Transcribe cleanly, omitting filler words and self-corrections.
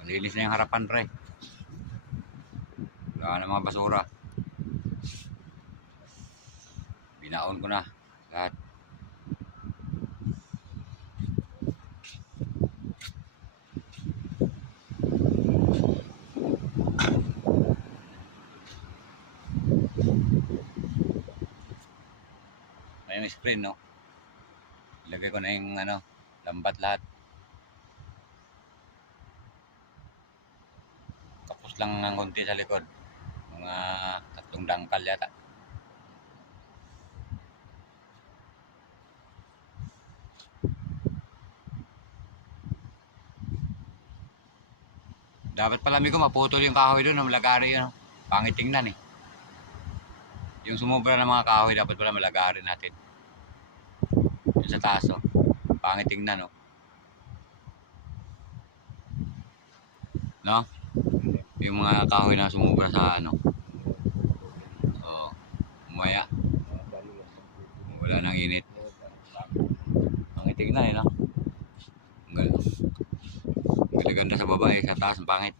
Malinis na yung harapan, pre. Wala na mga basura. Binaon ko na lahat. May spray, no? Ilagay ko na yung lambat lahat. Tapos lang ng konti sa likod. Mga 3 dangkal yata. Dapat pala ko maputol yung kahoy doon, malagari yun. Pangit tingnan eh. Yung sumubra ng mga kahoy dapat pala malagari natin. Yung sa taas, oh. Pangit tingnan, oh. No? Yung mga kahoy na sumubra sa oh, umaya. Wala nang init. Pangit tingnan eh, no? Ang ganda sa babae, sa taas ang pangit.